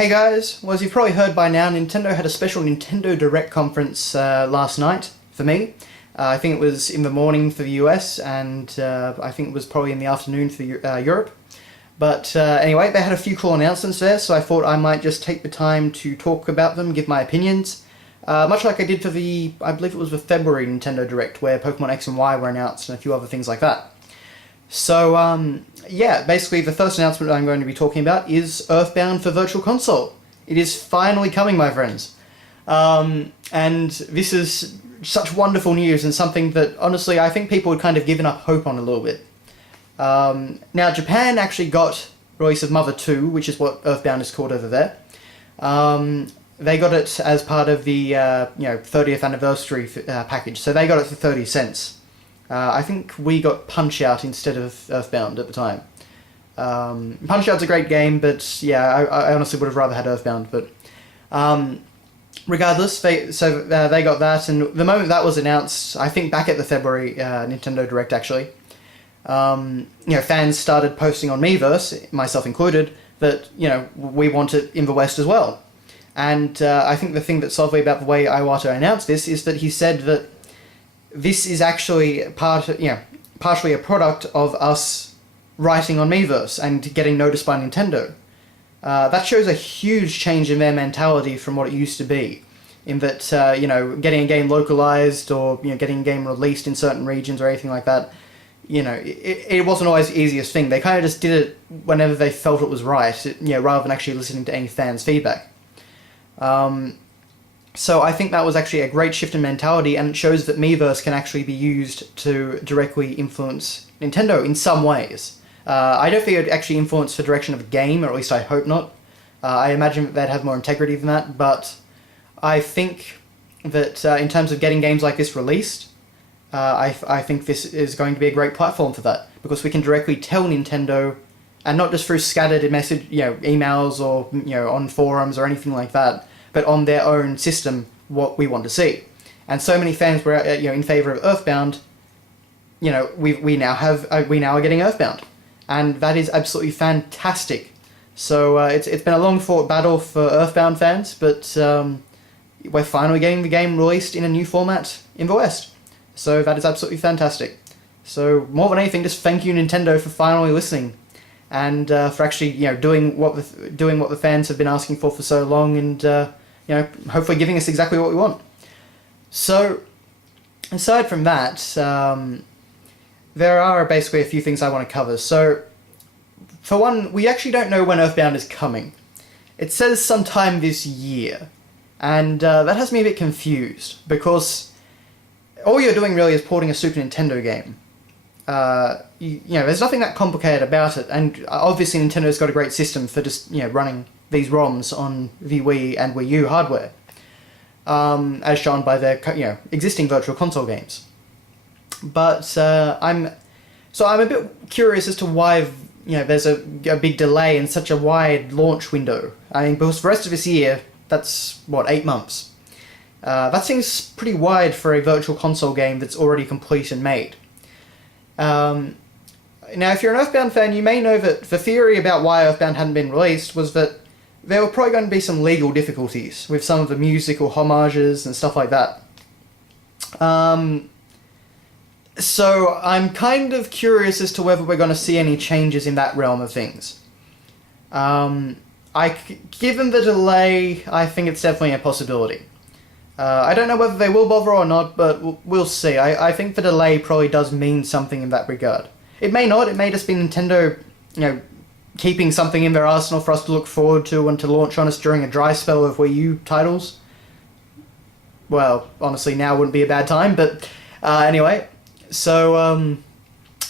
Hey guys, well as you've probably heard by now, Nintendo had a special Nintendo Direct conference last night for me. I think it was in the morning for the US, and I think it was probably in the afternoon for Europe. But anyway, they had a few cool announcements there, so I thought I might just take the time to talk about them, give my opinions. Much like I did for the, I believe it was the February Nintendo Direct, where Pokemon X and Y were announced and a few other things like that. So, yeah, basically the first announcement I'm going to be talking about is Earthbound for Virtual Console. It is finally coming, my friends. And this is such wonderful news and something that, honestly, I think people had kind of given up hope on a little bit. Now, Japan actually got release of Mother 2, which is what Earthbound is called over there. They got it as part of the 30th anniversary package, so they got it for 30 cents. I think we got Punch-Out instead of Earthbound at the time. Punch-Out's a great game, but yeah, I honestly would have rather had Earthbound. But regardless, they got that, and the moment that was announced, I think back at the February Nintendo Direct actually, fans started posting on Miiverse, myself included, that we want it in the West as well. And I think the thing that's lovely about the way Iwata announced this is that he said that this is actually partially a product of us writing on Miiverse and getting noticed by Nintendo. That shows a huge change in their mentality from what it used to be, in that getting a game localized or getting a game released in certain regions or anything like that, it wasn't always the easiest thing. They kind of just did it whenever they felt it was right, rather than actually listening to any fans' feedback. So I think that was actually a great shift in mentality, and it shows that Miiverse can actually be used to directly influence Nintendo in some ways. I don't think it would actually influence the direction of a game, or at least I hope not. I imagine that they'd have more integrity than that, but I think that in terms of getting games like this released, I think this is going to be a great platform for that, because we can directly tell Nintendo, and not just through scattered message, emails or on forums or anything like that, but on their own system, what we want to see. And so many fans were in favor of Earthbound. We now are getting Earthbound, and that is absolutely fantastic. So it's been a long fought battle for Earthbound fans, but we're finally getting the game released in a new format in the West. So that is absolutely fantastic. So more than anything, just thank you Nintendo for finally listening, and for actually doing what the fans have been asking for so long, and hopefully giving us exactly what we want. So aside from that, there are basically a few things I want to cover. So for one, we actually don't know when Earthbound is coming. It says sometime this year, and that has me a bit confused, because all you're doing really is porting a Super Nintendo game. There's nothing that complicated about it, and obviously Nintendo's got a great system for just running these ROMs on the Wii and Wii U hardware, as shown by their existing Virtual Console games. But I'm a bit curious as to why there's a big delay in such a wide launch window. I mean, because for the rest of this year, that's what, 8 months. That seems pretty wide for a Virtual Console game that's already complete and made. Now, if you're an Earthbound fan, you may know that the theory about why Earthbound hadn't been released was that there were probably going to be some legal difficulties with some of the musical homages and stuff like that. So I'm kind of curious as to whether we're going to see any changes in that realm of things. Given the delay, I think it's definitely a possibility. I don't know whether they will bother or not, but we'll see. I think the delay probably does mean something in that regard. It may not. It may just be Nintendo, keeping something in their arsenal for us to look forward to and to launch on us during a dry spell of Wii U titles. Well, honestly, now wouldn't be a bad time, but anyway. So,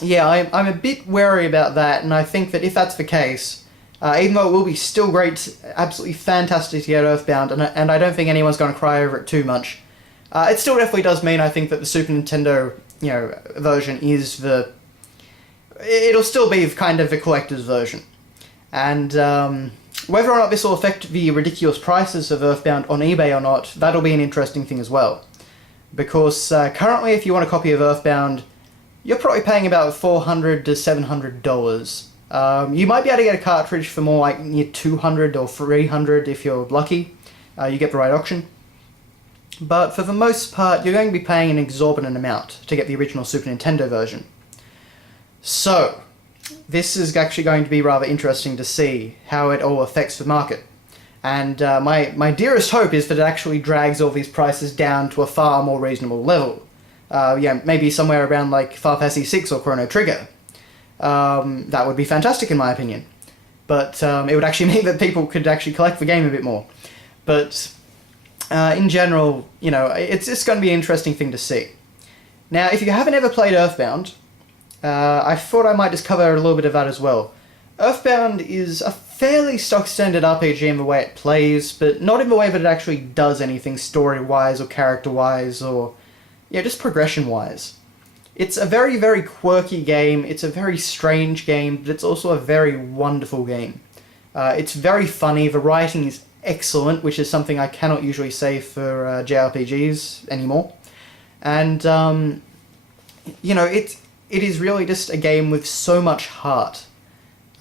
yeah, I'm a bit wary about that, and I think that if that's the case, even though it will be still great, absolutely fantastic to get Earthbound, and I don't think anyone's going to cry over it too much, it still definitely does mean, I think, that the Super Nintendo, version is it'll still be kind of the collector's version. And whether or not this will affect the ridiculous prices of Earthbound on eBay or not, that'll be an interesting thing as well. Because currently, if you want a copy of Earthbound, you're probably paying about $400 to $700 You might be able to get a cartridge for more like near 200 or 300 if you're lucky. You get the right auction. But for the most part, you're going to be paying an exorbitant amount to get the original Super Nintendo version. So, this is actually going to be rather interesting to see how it all affects the market. And my dearest hope is that it actually drags all these prices down to a far more reasonable level. Yeah, maybe somewhere around like Final Fantasy 6 or Chrono Trigger. That would be fantastic in my opinion. But it would actually mean that people could actually collect the game a bit more. But in general, you know, it's just going to be an interesting thing to see. Now, if you haven't ever played Earthbound, I thought I might just cover a little bit of that as well. Earthbound is a fairly stock-standard RPG in the way it plays, but not in the way that it actually does anything story-wise or character-wise or, yeah, just progression-wise. It's a very, very quirky game, it's a very strange game, but it's also a very wonderful game. It's very funny, the writing is excellent, which is something I cannot usually say for JRPGs anymore. And, you know, it is really just a game with so much heart.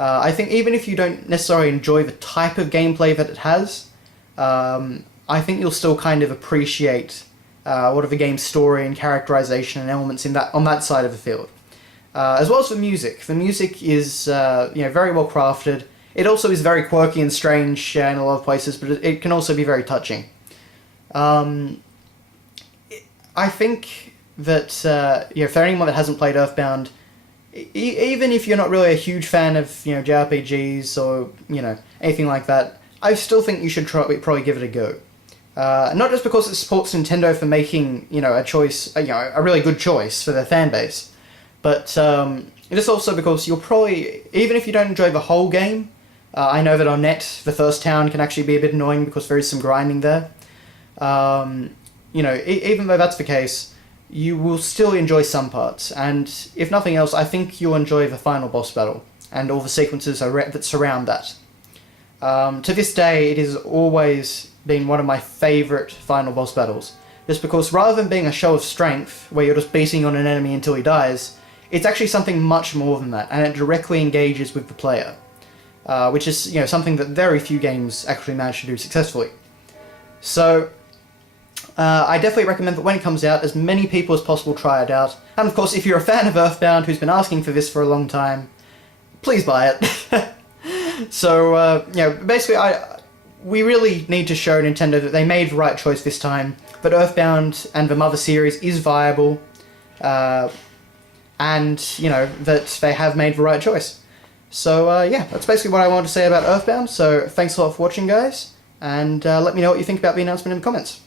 I think even if you don't necessarily enjoy the type of gameplay that it has, I think you'll still kind of appreciate a lot of the game's story and characterization and elements in that on that side of the field. As well as the music. The music is you know, very well crafted. It also is very quirky and strange in a lot of places, but it can also be very touching. I think that you know, for anyone that hasn't played Earthbound, even if you're not really a huge fan of, you know, JRPGs or, you know, anything like that, I still think you should probably give it a go. Not just because it supports Nintendo for making, you know, a choice, you know, a really good choice for their fan base, but just also because you'll probably, even if you don't enjoy the whole game, I know that on net, the first town can actually be a bit annoying because there is some grinding there. You know, even though that's the case, you will still enjoy some parts, and if nothing else, I think you'll enjoy the final boss battle, and all the sequences that surround that. To this day, it has always been one of my favourite final boss battles, just because rather than being a show of strength, where you're just beating on an enemy until he dies, it's actually something much more than that, and it directly engages with the player, which is, you know, something that very few games actually manage to do successfully. So, I definitely recommend that when it comes out, as many people as possible try it out. And of course, if you're a fan of Earthbound who's been asking for this for a long time, please buy it. So, you know, basically, we really need to show Nintendo that they made the right choice this time, that Earthbound and the Mother series is viable, and, you know, that they have made the right choice. So, yeah, that's basically what I wanted to say about Earthbound, so thanks a lot for watching, guys, and let me know what you think about the announcement in the comments.